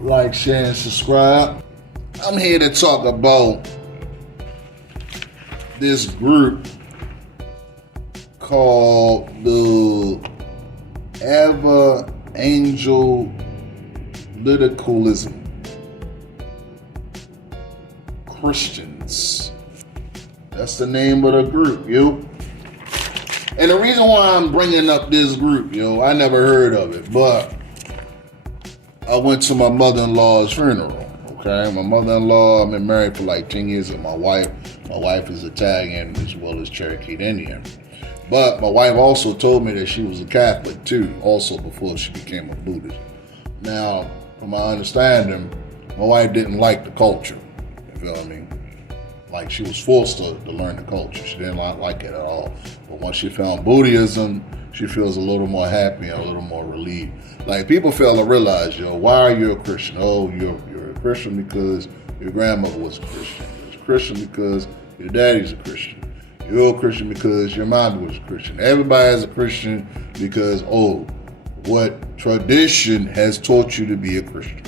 like, share, and subscribe. I'm here to talk about this group called the Evangelicalism Christians. That's the name of the group, yo. And the reason why I'm bringing up this group, yo, I never heard of it, but I went to my mother-in-law's funeral, okay? My mother-in-law, I've been married for like 10 years with my wife. My wife is Italian as well as Cherokee Indian. But my wife also told me that she was a Catholic too, also before she became a Buddhist. Now, from my understanding, my wife didn't like the culture, you feel me? Like, she was forced to learn the culture. She didn't like it at all. But once she found Buddhism, she feels a little more happy and a little more relieved. Like, people fail to realize, yo, why are you a Christian? Oh, you're a Christian because your grandmother was a Christian. You're a Christian because your daddy's a Christian. You're a Christian because your mom was a Christian. Everybody's a Christian because, what tradition has taught you to be a Christian.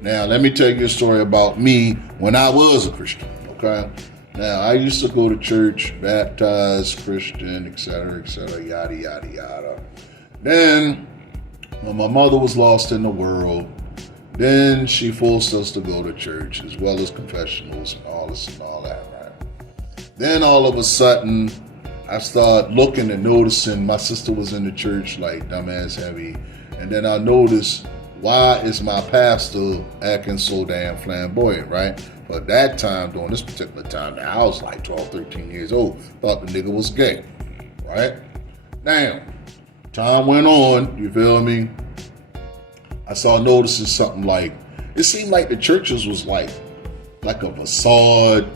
Now, let me tell you a story about me when I was a Christian, okay? Now, I used to go to church, baptized, Christian, etc., yada, yada, yada. Then, when my mother was lost in the world, then she forced us to go to church, as well as confessionals and all this and all that, right? Then, all of a sudden, I started looking and noticing my sister was in the church, like, dumbass heavy. And then I noticed, why is my pastor acting so damn flamboyant, right? But that time, during this particular time, I was like 12, 13 years old. Thought the nigga was gay, right? Now, time went on, you feel me? I started noticing something like, it seemed like the churches was like a facade,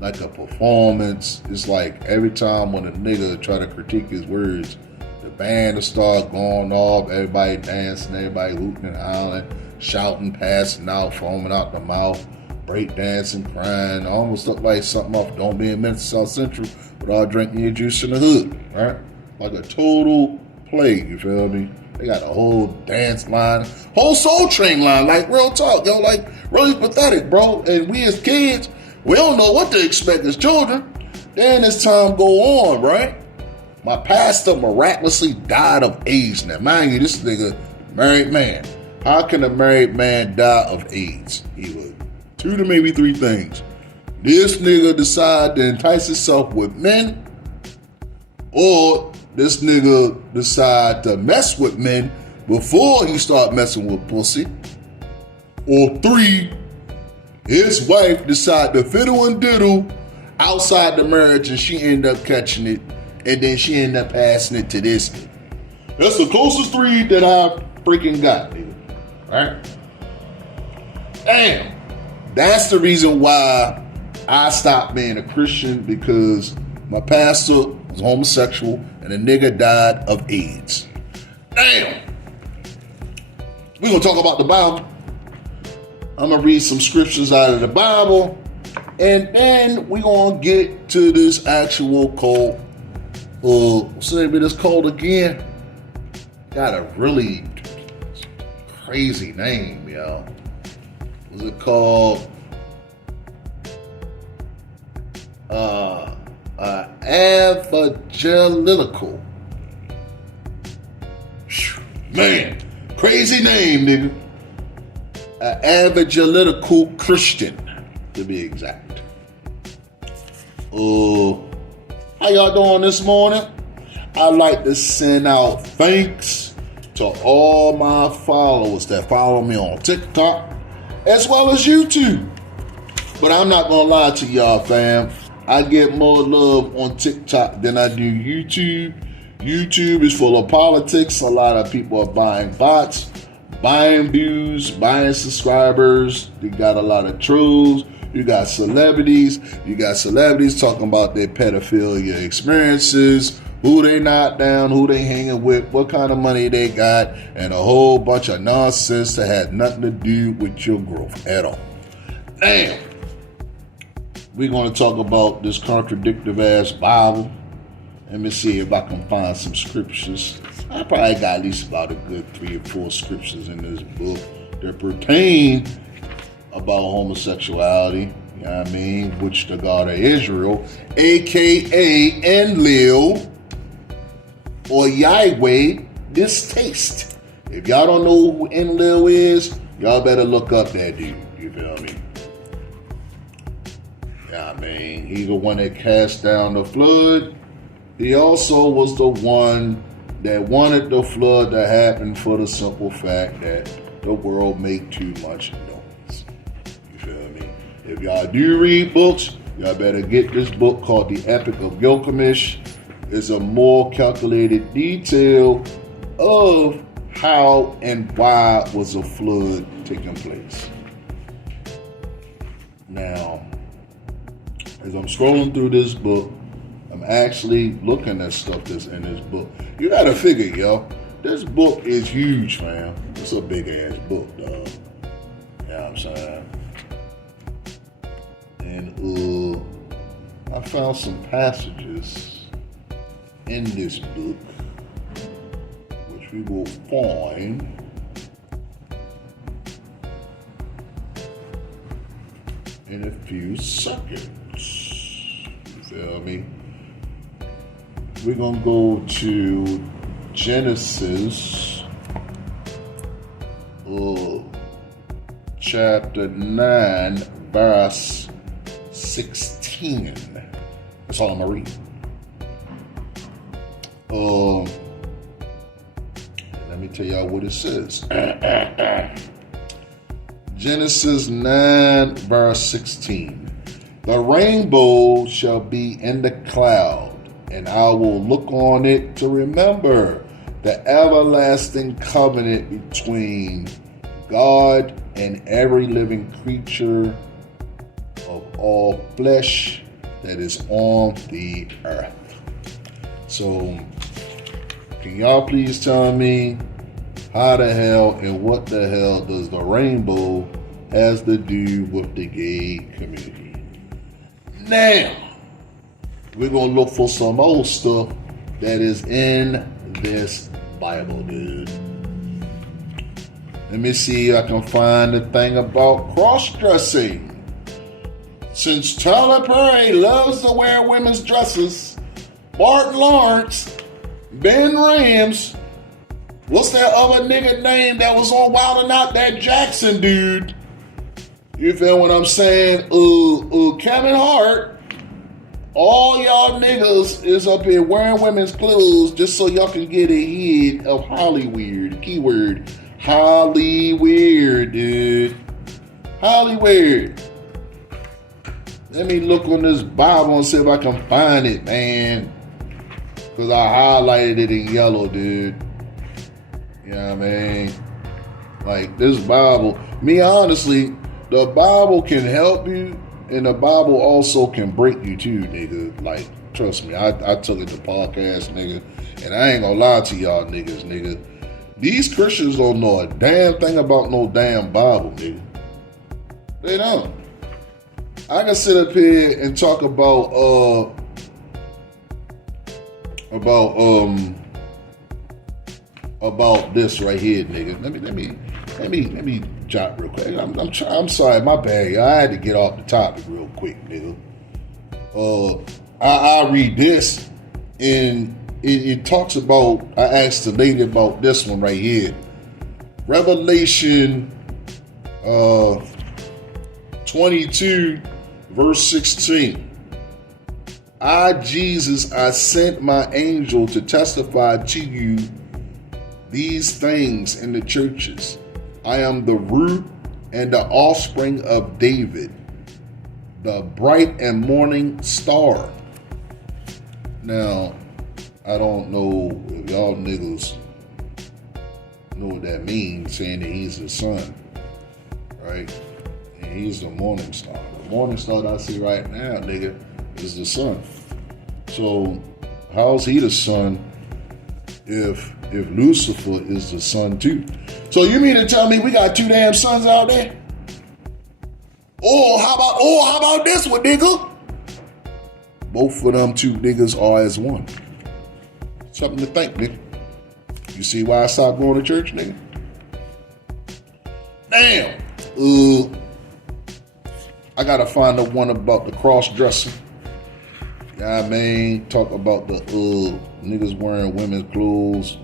like a performance. It's like every time when a nigga try to critique his words, the band will start going off, everybody dancing, everybody hooting and hollering, shouting, passing out, foaming out the mouth, break dancing, crying. Almost looked like something off Don't Be in Memphis South Central without drinking your juice in the hood, right? Like a total play, you feel me? They got a whole dance line, whole Soul Train line, like real talk, yo, like really pathetic, bro. And we as kids, we don't know what to expect as children. Then as time go on, right? My pastor miraculously died of AIDS. Now, mind you, this nigga, married man. How can a married man die of AIDS? He was 2 to maybe 3 things. This nigga decide to entice himself with men, or this nigga decide to mess with men before he start messing with pussy, or 3, his wife decide to fiddle and diddle outside the marriage and she end up catching it, and then she end up passing it to this nigga. That's the closest 3 that I freaking got, nigga. Right? Damn. That's the reason why I stopped being a Christian, because my pastor was homosexual and a nigga died of AIDS. Damn. We're going to talk about the Bible. I'm going to read some scriptures out of the Bible, and then we're going to get to this actual cult. What's the name of this cult again? Got a really crazy name, yo. What's it called? Evangelical. Man, crazy name, nigga. Evangelical Christian, to be exact. How y'all doing this morning? I'd like to send out thanks to all my followers that follow me on TikTok as well as YouTube. But I'm not gonna lie to y'all, fam. I get more love on TikTok than I do YouTube. YouTube is full of politics. A lot of people are buying bots, buying views, buying subscribers. You got a lot of trolls. You got celebrities. You got celebrities talking about their pedophilia experiences, who they knock down, who they hanging with, what kind of money they got, and a whole bunch of nonsense that had nothing to do with your growth at all. Damn. We're going to talk about this contradictive ass Bible. Let me see if I can find some scriptures. I probably got at least about a good 3 or 4 scriptures in this book that pertain about homosexuality, you know what I mean, which the God of Israel, aka Enlil or Yahweh, distaste. If y'all don't know who Enlil is, y'all better look up that dude. You feel me? Yeah, I mean, he's the one that cast down the flood. He also was the one that wanted the flood to happen for the simple fact that the world made too much noise. You feel me? If y'all do read books, y'all better get this book called The Epic of Gilgamesh. It's a more calculated detail of how and why was a flood taking place. Now, as I'm scrolling through this book, I'm actually looking at stuff that's in this book. You gotta figure, yo, this book is huge, fam. It's a big ass book, dog. You know what I'm saying? And I found some passages in this book, which we will find in a few seconds. You feel me? We're going to go to Genesis chapter 9, verse 16. That's all I'm going to read. Let me tell y'all what it says. Genesis 9, verse 16. The rainbow shall be in the cloud, and I will look on it to remember the everlasting covenant between God and every living creature of all flesh that is on the earth. So, can y'all please tell me how the hell and what the hell does the rainbow has to do with the gay community? Now, we're going to look for some old stuff that is in this Bible, dude. Let me see if I can find the thing about cross-dressing. Since Tyler Perry loves to wear women's dresses, Martin Lawrence, Ben Rams, what's that other nigga name that was on Wild 'N Out, that Jackson dude? You feel what I'm saying? Kevin Hart. All y'all niggas is up here wearing women's clothes just so y'all can get a head of Hollyweird. Keyword, Hollyweird, dude. Hollyweird. Let me look on this Bible and see if I can find it, man. Because I highlighted it in yellow, dude. You know what I mean? Like, this Bible, me honestly, the Bible can help you, and the Bible also can break you too, nigga. Like, trust me, I took it to podcast, nigga. And I ain't gonna lie to y'all niggas, nigga. These Christians don't know a damn thing about no damn Bible, nigga. They don't. I can sit up here and talk about this right here, nigga. Let me jot real quick. I'm sorry, my bad. I had to get off the topic real quick, nigga. I read this, and it talks about. I asked the lady about this one right here. Revelation 22, verse 16. I, Jesus, I sent my angel to testify to you these things in the churches. I am the root and the offspring of David, the bright and morning star. Now, I don't know if y'all niggas know what that means, saying that he's the sun, right? And he's the morning star. The morning star that I see right now, nigga, is the sun. So, how's he the sun if Lucifer is the sun too? So you mean to tell me we got two damn suns out there? How about this one, nigga? Both of them two niggas are as one. Something to think, nigga. You see why I stopped going to church, nigga? Damn. I gotta find the one about the cross-dressing. Yeah, I mean, talk about the niggas wearing women's clothes,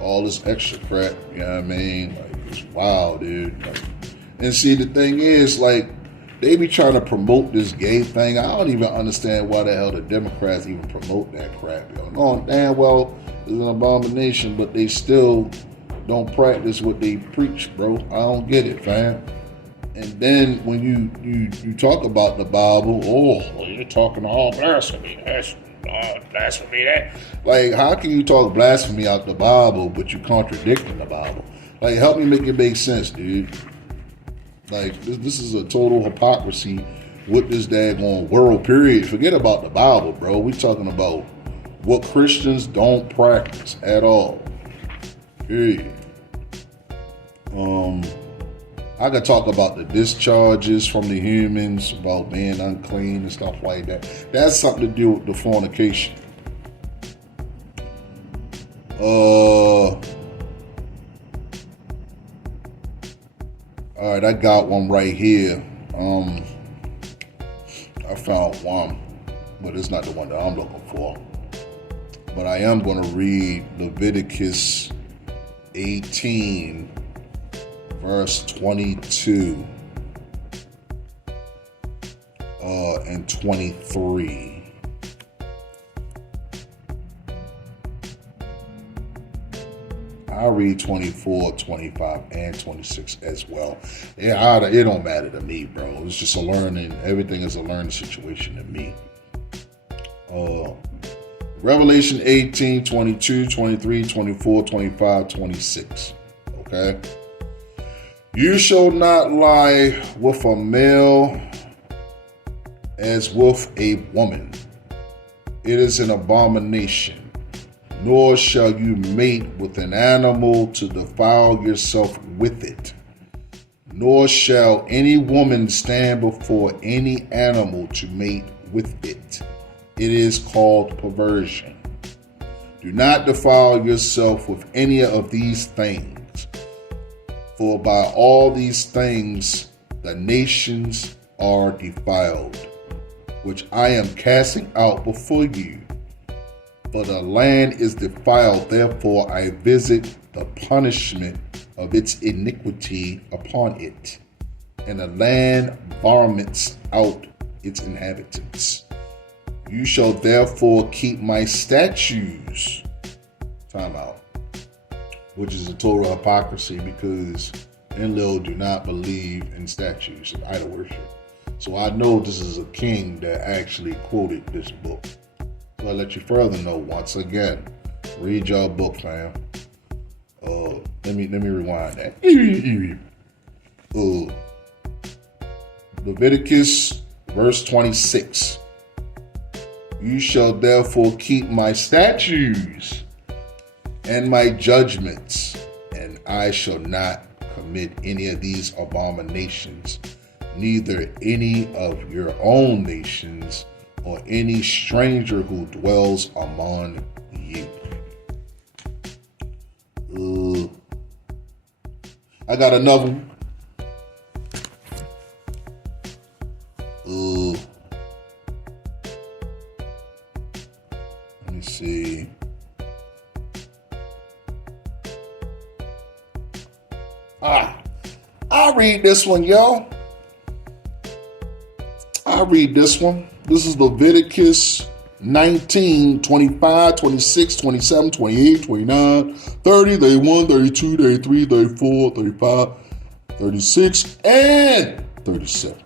all this extra crap. You know what I mean? Like, it's wild, dude. Like, and see, the thing is, like, they be trying to promote this gay thing. I don't even understand why the hell the Democrats even promote that crap. Yo, knowing damn well it's an abomination, but they still don't practice what they preach, bro. I don't get it, fam. And then when you talk about the Bible, well, you're talking all blasphemy. That's blasphemy. That, like, how can you talk blasphemy out the Bible, but you contradicting the Bible? Like, help me make it make sense, dude. Like, this is a total hypocrisy with this daggone world, period. Forget about the Bible, bro. We talking about what Christians don't practice at all, period. I could talk about the discharges from the humans, about being unclean and stuff like that. That's something to do with the fornication. All right, I got one right here. I found one, but it's not the one that I'm looking for. But I am going to read Leviticus 18, verse 22 and 23. I'll read 24, 25, and 26 as well. Yeah, it don't matter to me, bro. It's just a learning. Everything is a learning situation to me. Revelation 18, 22, 23, 24, 25, 26. Okay? You shall not lie with a male as with a woman. It is an abomination. Nor shall you mate with an animal to defile yourself with it. Nor shall any woman stand before any animal to mate with it. It is called perversion. Do not defile yourself with any of these things. For by all these things the nations are defiled, which I am casting out before you. For the land is defiled, therefore I visit the punishment of its iniquity upon it, and the land vomits out its inhabitants. You shall therefore keep my statutes. Time out. Which is a total hypocrisy, because Enlil do not believe in statues and idol worship. So I know this is a king that actually quoted this book. So I'll let you further know once again. Read your book, fam. Let me rewind that. Leviticus verse 26. You shall therefore keep my statutes and my judgments, and I shall not commit any of these abominations, neither any of your own nations, or any stranger who dwells among you. I got another one. Let me see. I'll read this one, y'all. I'll read this one. This is Leviticus 19, 25, 26, 27, 28, 29, 30, 31, 32, 33, 34, 35, 36, and 37.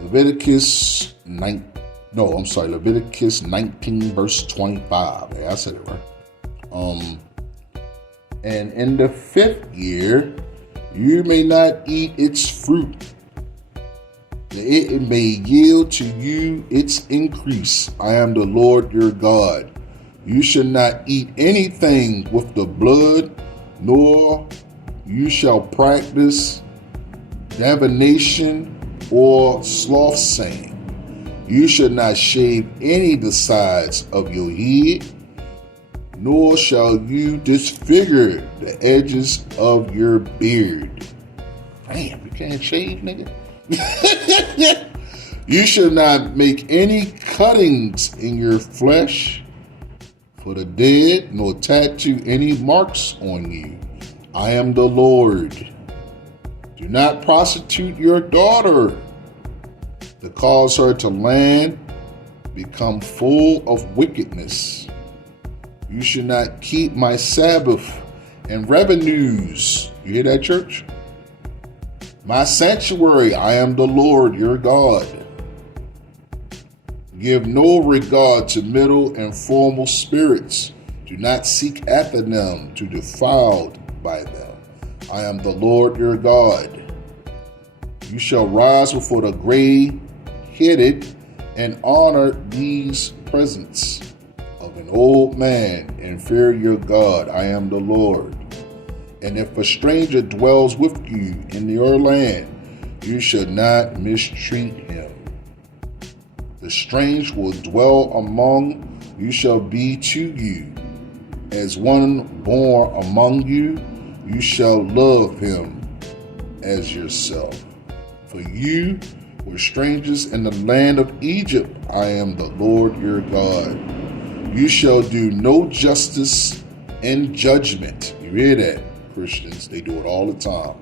Leviticus 19, verse 25. Yeah, I said it right. And in the 5th year, you may not eat its fruit, that it may yield to you its increase. I am the Lord your God. You shall not eat anything with the blood, nor you shall practice divination or sloth saying. You shall not shave any of the sides of your head. nor shall you disfigure the edges of your beard. Damn, you can't shave, nigga? You shall not make any cuttings in your flesh for the dead, nor tattoo any marks on you. I am the Lord. Do not prostitute your daughter to cause her to land become full of wickedness. You should not keep my Sabbath and revenues. You hear that, church? My sanctuary, I am the Lord your God. Give no regard to middle and formal spirits. Do not seek after them to be defiled by them. I am the Lord your God. You shall rise before the gray-headed and honor these presents of an old man and fear your God. I am the Lord. And if a stranger dwells with you in your land, you shall not mistreat him. The strange will dwell among you shall be to you. As one born among you, you shall love him as yourself. For you were strangers in the land of Egypt. I am the Lord your God. You shall do no justice and judgment. You hear that, Christians? They do it all the time.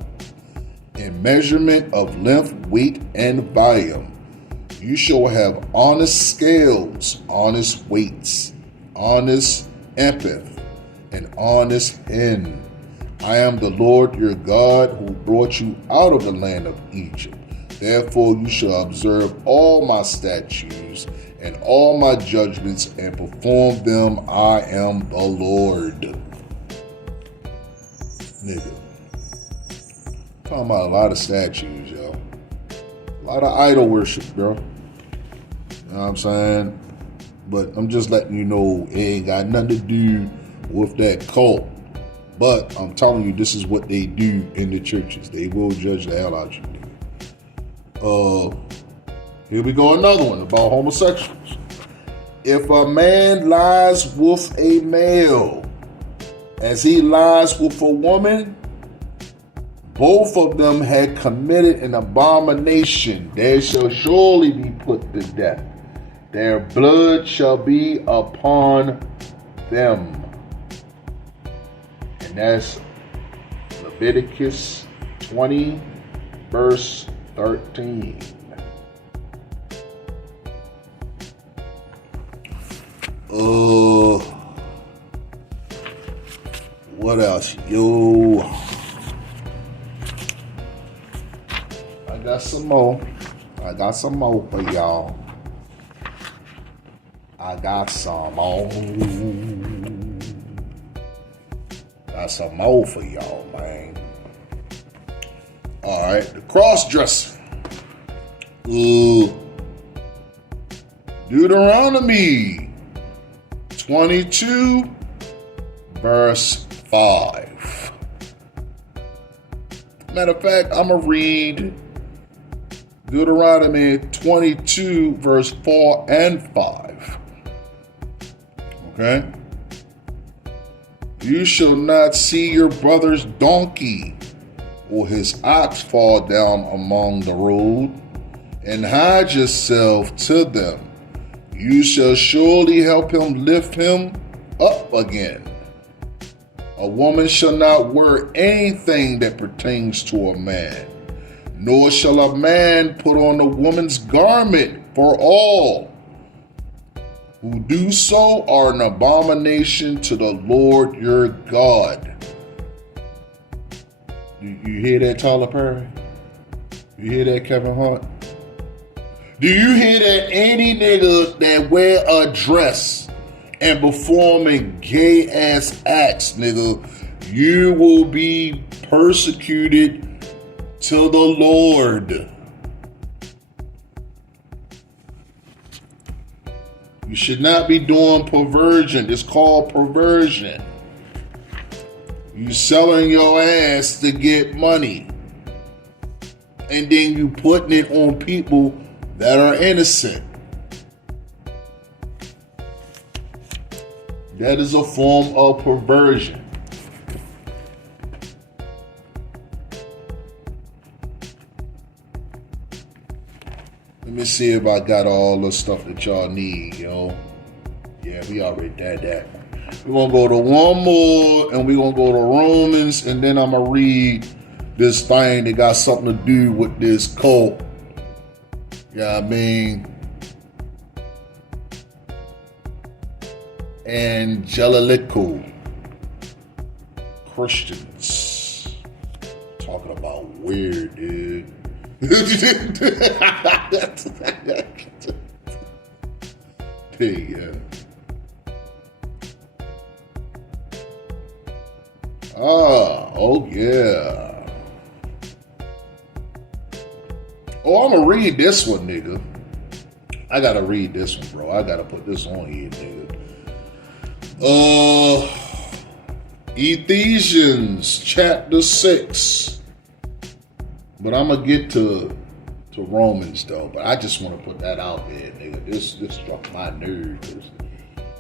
In measurement of length, weight, and volume. You shall have honest scales, honest weights, honest ephah, and honest hin. I am the Lord your God who brought you out of the land of Egypt. Therefore you shall observe all my statutes and all my judgments and perform them. I am the Lord. Nigga. Talking about a lot of statues, yo. A lot of idol worship, bro. You know what I'm saying? But I'm just letting you know it ain't got nothing to do with that cult. But I'm telling you, this is what they do in the churches. They will judge the hell out of you. Here we go, another one about homosexuals. If a man lies with a male as he lies with a woman, both of them had committed an abomination. They shall surely be put to death. Their blood shall be upon them. And that's Leviticus 20, verse 13. What else? Yo, I got some more for y'all. Got some more for y'all, man. All right, the cross-dressing. Deuteronomy 22, verse 5. Matter of fact, I'm going to read Deuteronomy 22, verse 4 and 5. Okay? You shall not see your brother's donkey or his ox fall down among the road, and hide yourself to them. You shall surely help him lift him up again. A woman shall not wear anything that pertains to a man, nor shall a man put on a woman's garment, for all who do so are an abomination to the Lord your God. You hear that, Tyler Perry? You hear that, Kevin Hart? Do you hear that any nigga that wear a dress and performing gay ass acts, nigga, you will be persecuted to the Lord. You should not be doing perversion. It's called perversion. You selling your ass to get money. And then you putting it on people that are innocent. That is a form of perversion. Let me see if I got all the stuff that y'all need, yo. Yeah, we already did that. We're going to go to one more, and we're going to go to Romans, and then I'm going to read this thing that got something to do with this cult. Yeah, I mean, Evangelical Christians. Talking about weird, dude. Yeah. Oh yeah. Oh, I'm gonna read this one, nigga. I gotta read this one, bro. I gotta put this on here, nigga. Ephesians chapter 6. But I'm gonna get to Romans though. But I just want to put that out there, nigga. This struck my nerves.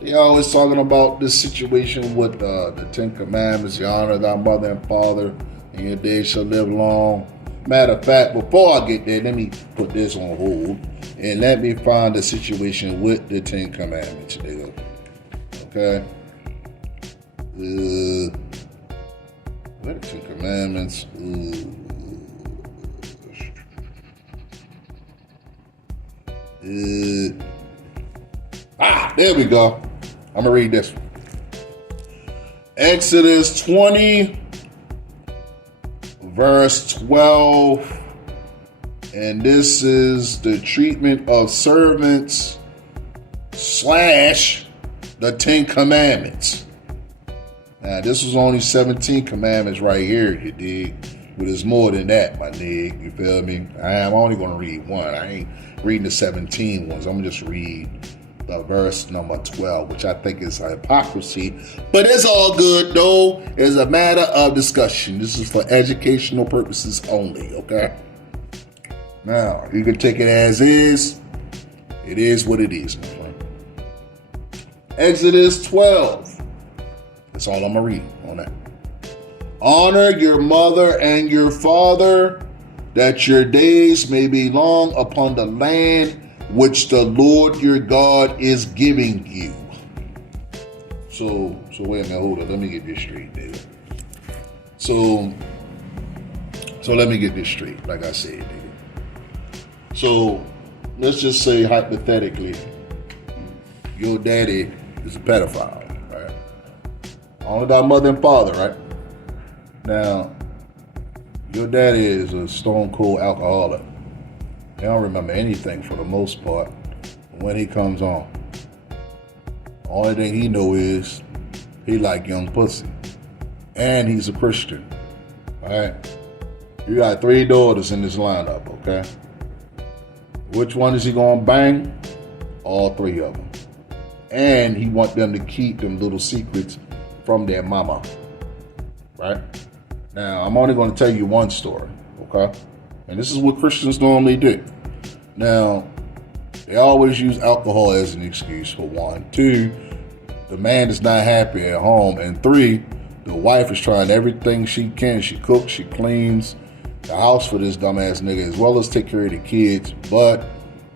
They always talking about this situation with the Ten Commandments. You honor thy mother and father, and your days shall live long. Matter of fact, before I get there, let me put this on hold and let me find the situation with the Ten Commandments, nigga. Okay. What the Ten Commandments? There we go. I'm going to read this one. Exodus 20, verse 12. And this is the treatment of servants / the 10 Commandments. Now, this was only 17 commandments right here, you dig? But it's more than that, my nigga. You feel me? I'm only going to read one. I ain't reading the 17 ones. I'm going to just read the verse number 12, which I think is hypocrisy. But it's all good, though. It's a matter of discussion. This is for educational purposes only, okay? Now, you can take it as is. It is what it is, my friend. Exodus 12. That's all I'm going to read on that. Honor your mother and your father, that your days may be long upon the land which the Lord your God is giving you. So wait a minute, hold on. Let me get this straight, nigga. So let me get this straight, like I said, nigga. So let's just say hypothetically, your daddy is a pedophile, right? Honor thy mother and father, right? Now, your daddy is a stone cold alcoholic. He don't remember anything for the most part when he comes on. The only thing he know is he like young pussy. And he's a Christian. Alright? You got 3 daughters in this lineup, okay? Which one is he gonna bang? All 3 of them. And he want them to keep them little secrets from their mama. Right? Now, I'm only going to tell you one story, okay? And this is what Christians normally do. Now, they always use alcohol as an excuse, for 1. 2, the man is not happy at home. And 3, the wife is trying everything she can. She cooks, she cleans the house for this dumbass nigga, as well as take care of the kids. But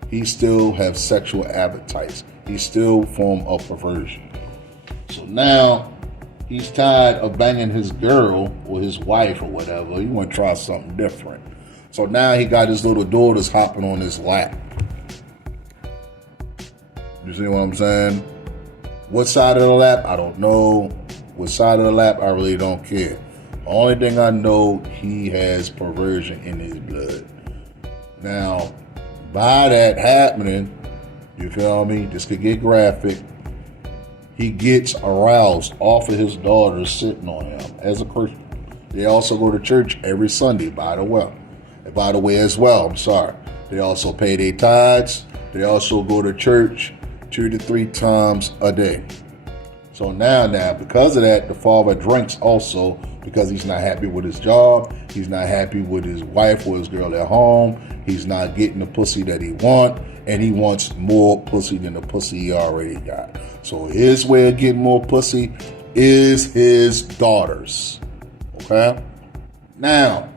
he still has sexual appetites. He's still a form of perversion. So now, he's tired of banging his girl or his wife or whatever. He want to try something different. So now he got his little daughters hopping on his lap. You see what I'm saying? What side of the lap? I don't know. What side of the lap? I really don't care. The only thing I know, he has perversion in his blood. Now, by that happening, you feel me? This could get graphic. He gets aroused off of his daughters sitting on him as a Christian. They also go to church every Sunday, by the way as well. I'm sorry. They also pay their tithes. They also go to church 2 to 3 times a day. So now, because of that, the father drinks also because he's not happy with his job. He's not happy with his wife or his girl at home. He's not getting the pussy that he wants, and he wants more pussy than the pussy he already got. So his way of getting more pussy is his daughters. Okay? Now,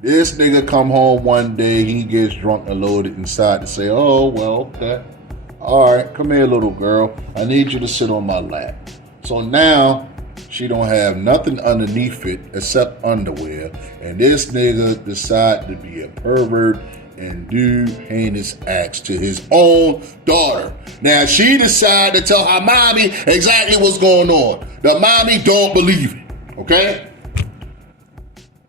this nigga come home one day, he gets drunk and loaded inside to say, oh, well, okay. All right, come here, little girl. I need you to sit on my lap. So now, she don't have nothing underneath it except underwear. And this nigga decide to be a pervert and do heinous acts to his own daughter. Now, she decide to tell her mommy exactly what's going on. The mommy don't believe it, okay?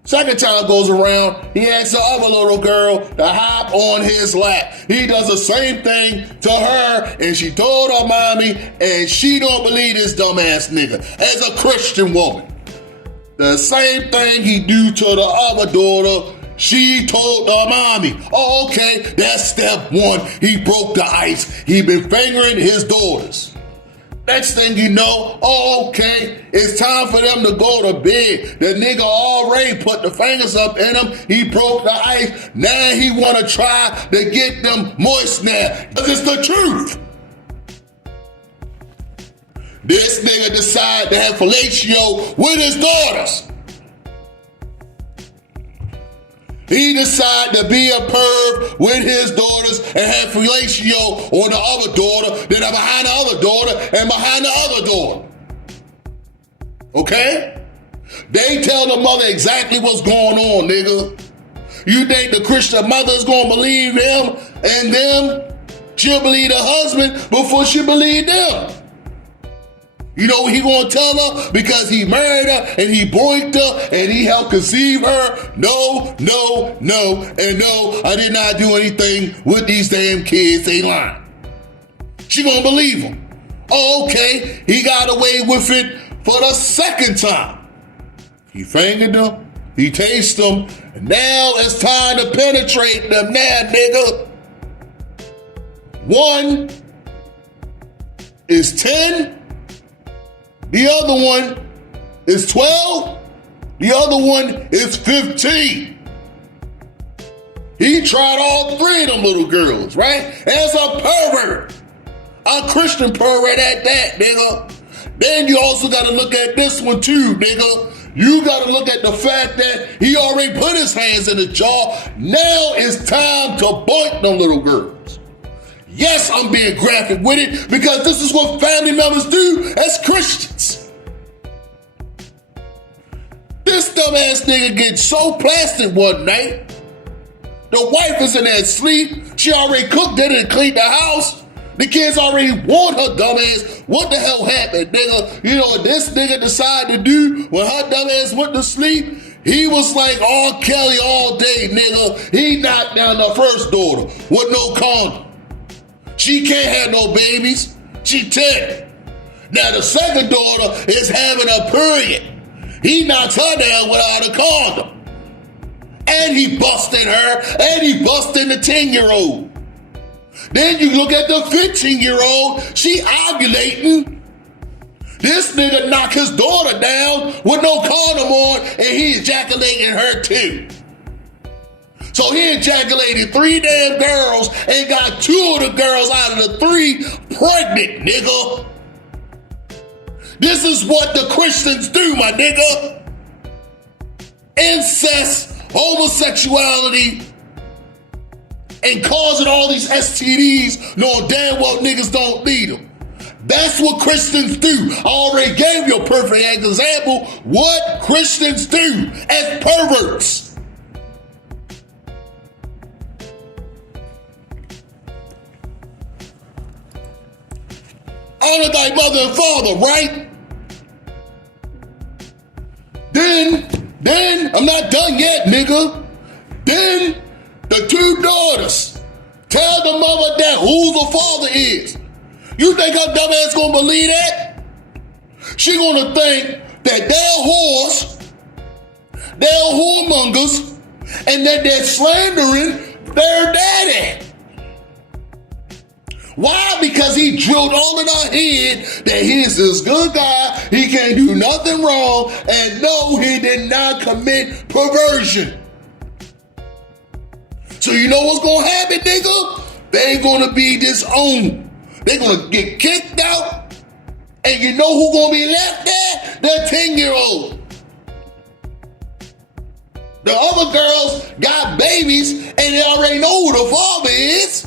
Second time goes around, he asks the other little girl to hop on his lap. He does the same thing to her, and she told her mommy, and she don't believe this dumbass nigga as a Christian woman. The same thing he do to the other daughter, she told her mommy. Oh, okay, that's step one. He broke the ice. He been fingering his daughters. Next thing you know, oh, okay, it's time for them to go to bed. The nigga already put the fingers up in him. He broke the ice. Now he want to try to get them moist now. Because it's the truth. This nigga decided to have fellatio with his daughters. He decided to be a perv with his daughters and have fellatio on the other daughter, then behind the other daughter and behind the other daughter. Okay? They tell the mother exactly what's going on, nigga. You think the Christian mother is going to believe him and them? She'll believe the husband before she believe them. You know what he gonna tell her? Because he married her and he boinked her and he helped conceive her. No, no, no, and no, I did not do anything with these damn kids. They lying. She gonna believe him. Oh, okay, he got away with it for the second time. He fingered them, he tasted them, and now it's time to penetrate them now, nigga. One is 10. The other one is 12. The other one is 15. He tried all three of them little girls, right? As a pervert. A Christian pervert at that, nigga. Then you also got to look at this one too, nigga. You got to look at the fact that he already put his hands in the jaw. Now it's time to boink them little girls. Yes, I'm being graphic with it because this is what family members do as Christians. This dumbass nigga gets so plastic one night. The wife is in there asleep. She already cooked dinner and cleaned the house. The kids already warned her dumbass. What the hell happened, nigga? You know what this nigga decided to do when her dumbass went to sleep? He was like R. Kelly all day, nigga. He knocked down the first daughter with no condom. She can't have no babies. She 10. Now the second daughter is having a period. He knocks her down without a condom. And he busted her, and he busted the 10-year-old. Then you look at the 15-year-old, she ovulating. This nigga knocked his daughter down with no condom on, and he ejaculating her too. So he ejaculated 3 damn girls and got 2 of the girls out of the 3 pregnant, nigga. This is what the Christians do, my nigga. Incest, homosexuality, and causing all these STDs knowing damn well niggas don't need them. That's what Christians do. I already gave you a perfect example what Christians do as perverts. Honor thy mother and father, right? Then, I'm not done yet, nigga. Then, the 2 daughters tell the mother that who the father is. You think her dumb ass gonna believe that? She gonna think that they're whores, they're whoremongers, and that they're slandering their daddy. Why? Because he drilled all in our head that he's this good guy, he can't do nothing wrong, and no, he did not commit perversion. So you know what's gonna happen, nigga? They gonna be disowned. They gonna get kicked out, and you know who gonna be left there? The 10-year-old. The other girls got babies, and they already know who the father is.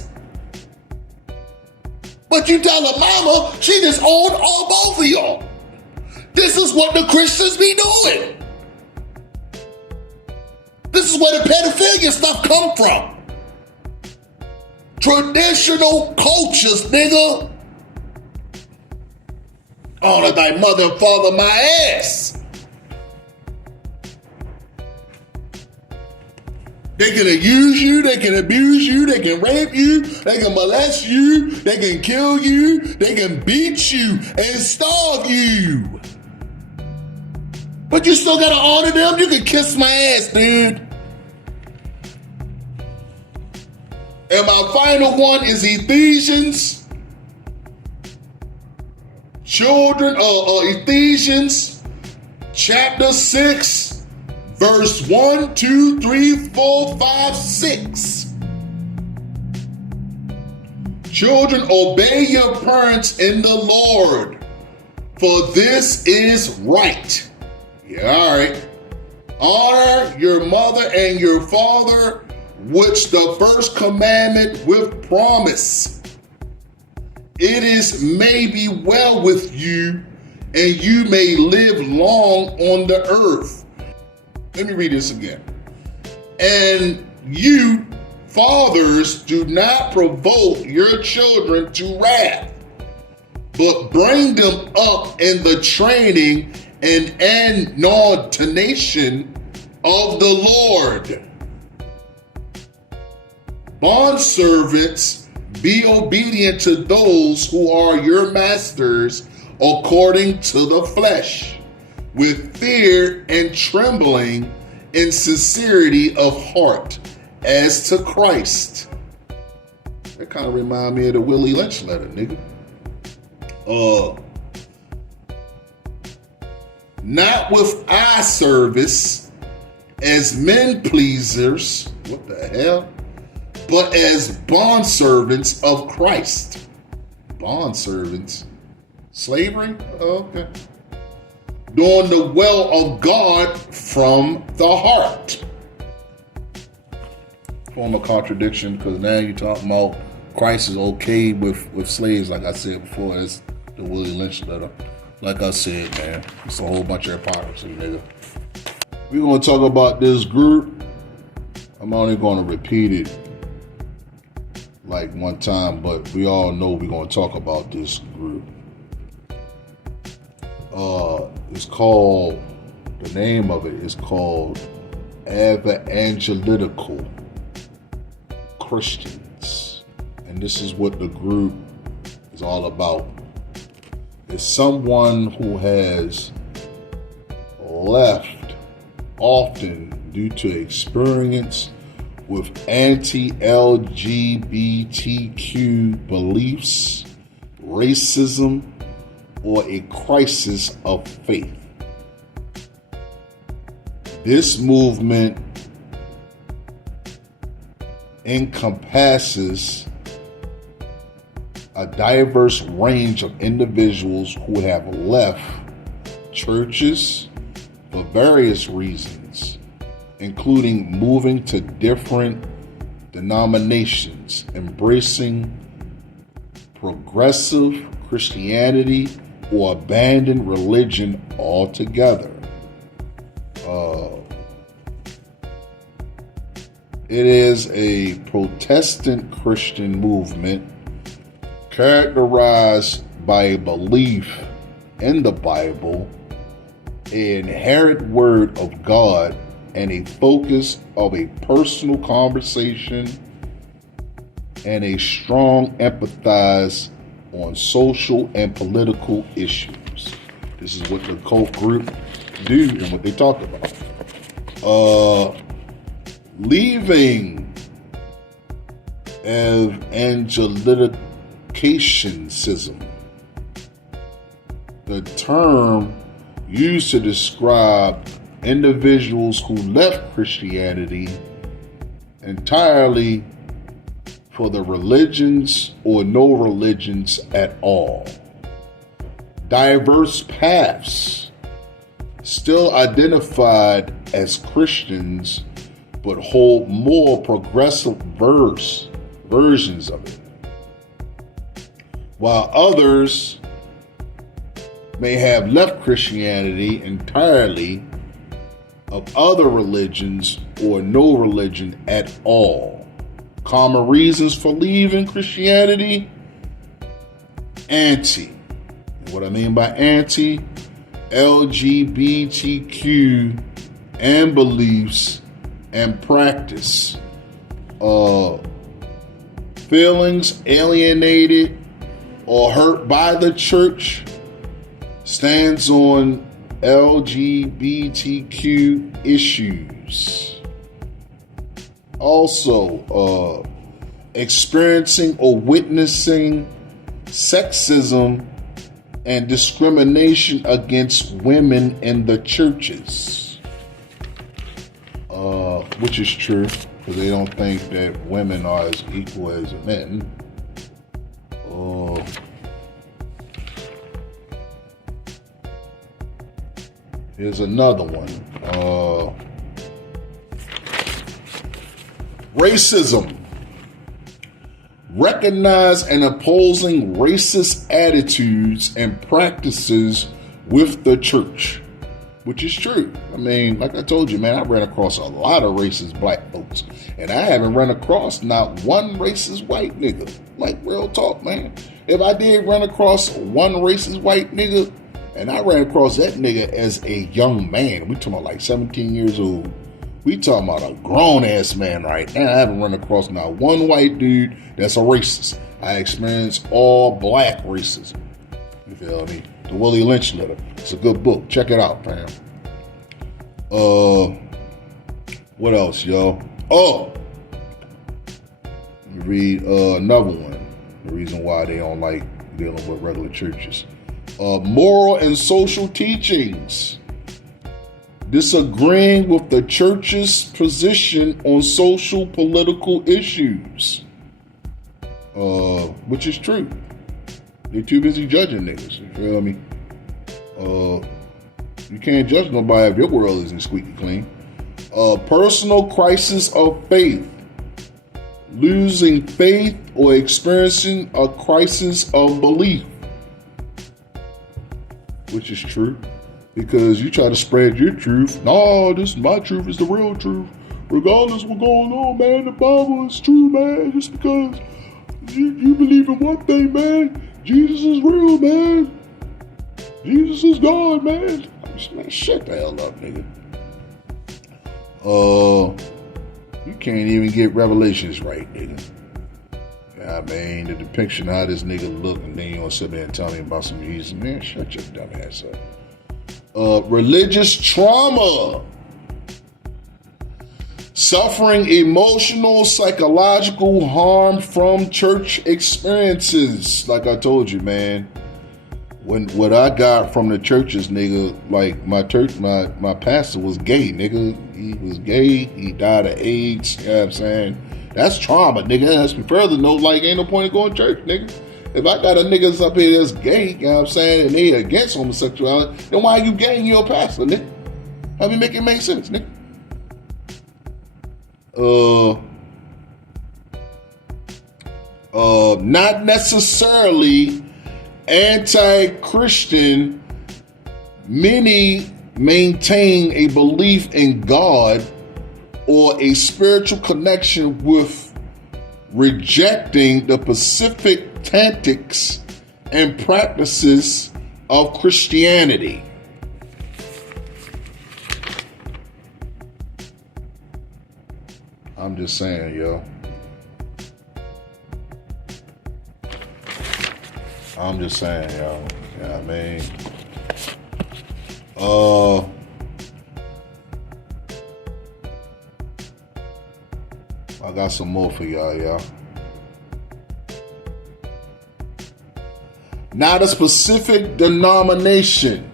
But you tell her mama, she just owned all both of y'all. This is what the Christians be doing. This is where the pedophilia stuff come from. Traditional cultures, nigga. Honor thy mother and father my ass. They can use you, they can abuse you, they can rape you, they can molest you, they can kill you, they can beat you and starve you. But you still gotta honor them. You can kiss my ass, dude. And my final one is Ephesians. Ephesians chapter 6, verse 1, 2, 3, 4, 5, 6. Children, obey your parents in the Lord, for this is right. Yeah, all right. Honor your mother and your father, which the first commandment with promise. It is may be well with you, and you may live long on the earth. Let me read this again. And you, fathers, do not provoke your children to wrath, but bring them up in the training and admonition of the Lord. Bondservants, be obedient to those who are your masters according to the flesh, with fear and trembling and sincerity of heart, as to Christ. That kind of remind me of the Willie Lynch letter, nigga. Not with eye service as men pleasers, what the hell? But as bondservants of Christ. Bondservants? Slavery? Okay. Doing the will of God from the heart. Form a contradiction, because now you're talking about Christ is okay with slaves, like I said before. That's the Willie Lynch letter. Like I said, man, it's a whole bunch of hypocrisy, nigga. We're going to talk about this group. I'm only going to repeat it like one time, but we all know we're going to talk about this group. It's called, the name of it is called Evangelical Christians. And this is what the group is all about. It's someone who has left often due to experience with anti-LGBTQ beliefs, racism, or a crisis of faith. This movement encompasses a diverse range of individuals who have left churches for various reasons, including moving to different denominations, embracing progressive Christianity, or abandon religion altogether. It is a Protestant Christian movement characterized by a belief in the Bible, an inherent word of God, and a focus of a personal conversation and a strong emphasis on social and political issues. This is what the cult group do and what they talk about. Leaving Evangelical Educationism, the term used to describe individuals who left Christianity entirely for the religions or no religions at all. Diverse paths, still identified as Christians, but hold more progressive versions of it, while others may have left Christianity entirely of other religions or no religion at all. Common reasons for leaving Christianity: anti. What I mean by anti, LGBTQ and beliefs and practice. Feelings alienated or hurt by the church, stands on LGBTQ issues. Also, experiencing or witnessing sexism and discrimination against women in the churches. Which is true, because they don't think that women are as equal as men. Here's another one. Racism. Recognize and opposing racist attitudes and practices with the church, which is true. I mean, like I told you, man, I ran across a lot of racist black folks, and I haven't run across not one racist white nigga. Like, real talk, man. If I did run across one racist white nigga, and I ran across that nigga as a young man, we talking about like 17 years old. We talking about a grown-ass man right now. I haven't run across not one white dude that's a racist. I experienced all black racism. You feel me? The Willie Lynch Letter. It's a good book. Check it out, fam. What else, yo? Oh! Let me read another one. The reason why they don't like dealing with regular churches. Moral and social teachings. Disagreeing with the church's position on social political issues. Which is true. They're too busy judging niggas. You feel me? You can't judge nobody if your world isn't squeaky clean. Personal crisis of faith. Losing faith or experiencing a crisis of belief. Which is true. Because you try to spread your truth. No, this is my truth, is the real truth. Regardless of what's going on, man, the Bible is true, man. Just because you believe in one thing, man, Jesus is real, man. Jesus is God, man. Man, shut the hell up, nigga. You can't even get Revelations right, nigga. I mean, the depiction of how this nigga look, and then you gonna sit there and tell me about some Jesus. Man, shut your dumb ass up. Religious trauma. Suffering emotional, psychological harm from church experiences. Like I told you, man. What I got from the churches, nigga, like my pastor was gay, nigga. He was gay. He died of AIDS. You know what I'm saying? That's trauma, nigga. That's further note, like, ain't no point in going to church, nigga. If I got a niggas up here that's gay, you know what I'm saying, and they against homosexuality, then why are you gay and you're a pastor, nigga? Have me make it make sense, nigga. Not necessarily anti-Christian. Many maintain a belief in God or a spiritual connection with rejecting the specific tactics and practices of Christianity. I'm just saying, yo. I'm just saying, yo. You know what I mean? I got some more for y'all, y'all. not a specific denomination.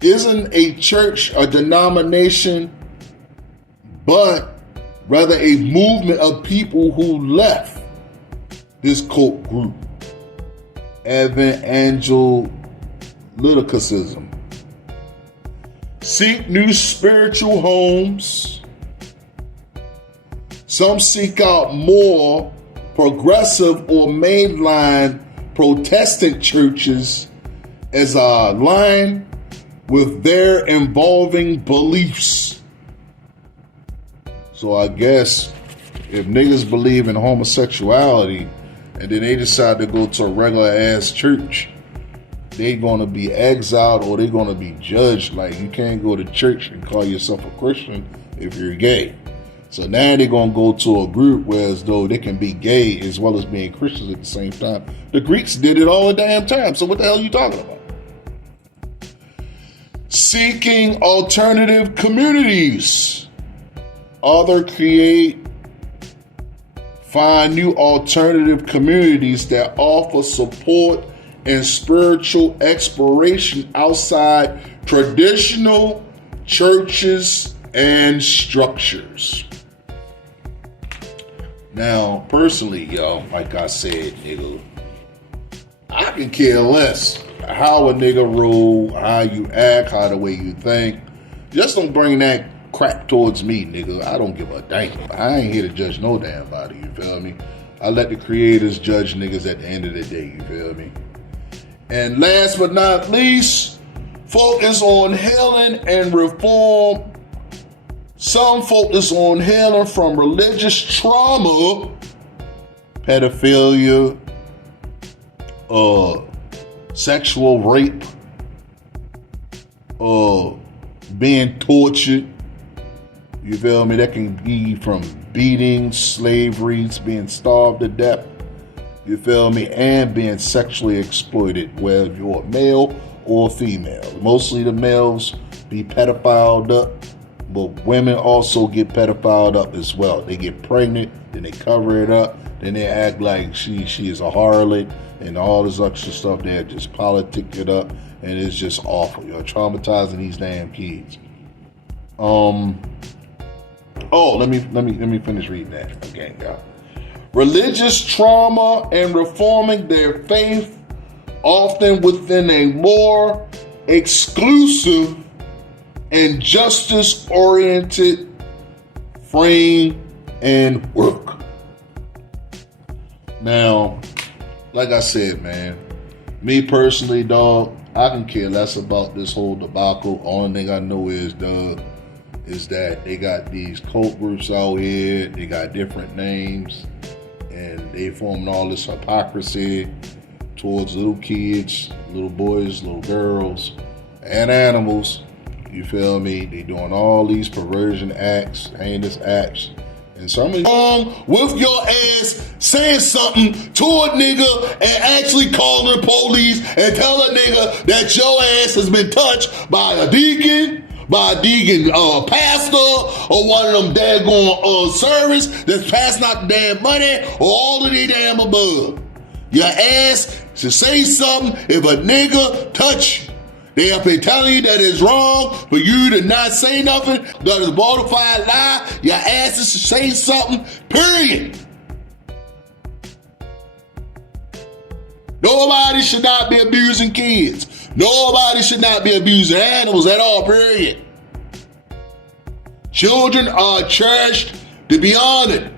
Isn't a church a denomination, but rather a movement of people who left this cult group, Evangelicalism. Seek new spiritual homes. Some seek out more progressive or mainline Protestant churches as aligned with their involving beliefs. So I guess if niggas believe in homosexuality and then they decide to go to a regular ass church, they gonna be exiled or they gonna be judged. Like, you can't go to church and call yourself a Christian if you're gay. So now they're gonna go to a group where as though they can be gay as well as being Christians at the same time. The Greeks did it all the damn time. So what the hell are you talking about? Seeking alternative communities. Find new alternative communities that offer support and spiritual exploration outside traditional churches and structures. Now, personally, yo, like I said, nigga, I can care less how a nigga roll, how you act, how the way you think. Just don't bring that crap towards me, nigga. I don't give a damn. I ain't here to judge no damn body, you feel me? I let the creators judge niggas at the end of the day, you feel me? And last but not least, focus on healing and reform. Some focus on healing from religious trauma, pedophilia, sexual rape, being tortured. You feel me? That can be from beating, slavery, being starved to death. You feel me? And being sexually exploited, whether you're a male or a female. Mostly the males be pedophiled up, but women also get pedophiled up as well. They get pregnant, then they cover it up, then they act like she is a harlot and all this extra stuff. They just politic it up, and it's just awful. You're traumatizing these damn kids. Let me finish reading that again, y'all. Religious trauma and reforming their faith, often within a more exclusive and justice-oriented frame and work. Now, like I said, man, me personally, dog, I can care less about this whole debacle. Only thing I know is that they got these cult groups out here. They got different names, and they forming all this hypocrisy towards little kids, little boys, little girls, and animals. You feel me? They doing all these perversion acts, heinous acts. And some of wrong with your ass saying something to a nigga and actually calling the police and tell a nigga that your ass has been touched by a deacon, pastor, or one of them daggone service that's passing out the damn money, or all of the damn above. Your ass should say something if a nigga touch you. They have been telling you that it's wrong for you to not say nothing, that is a bona fide lie. Your asses should say something, period. Nobody should not be abusing kids. Nobody should not be abusing animals at all, period. Children are cherished to be honored,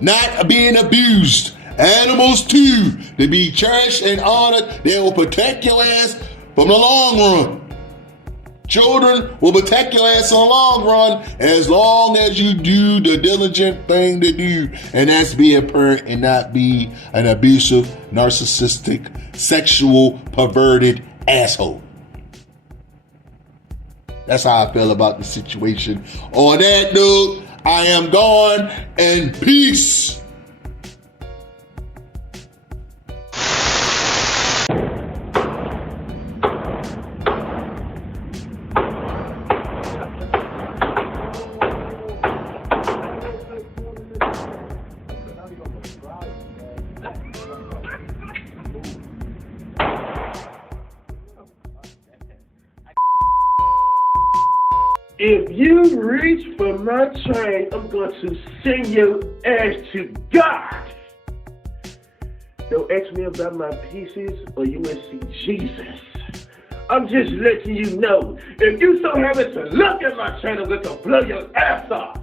not being abused. Animals too, to be cherished and honored. They will protect your ass from the long run. Children will protect your ass in the long run as long as you do the diligent thing to do, and that's be a parent and not be an abusive, narcissistic, sexual, perverted asshole. That's how I feel about the situation. On that note, I am gone, and peace. If you reach for my chain, I'm going to send your ass to God. Don't ask me about my pieces or you will see Jesus. I'm just letting you know, if you so happen to look at my chain, I'm going to blow your ass off.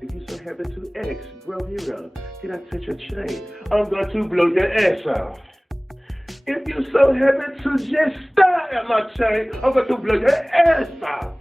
If you so happen to ask, bro hero, can I touch your chain? I'm going to blow your ass off. If you so happen to just stare at my chain, I'm going to blow your ass off.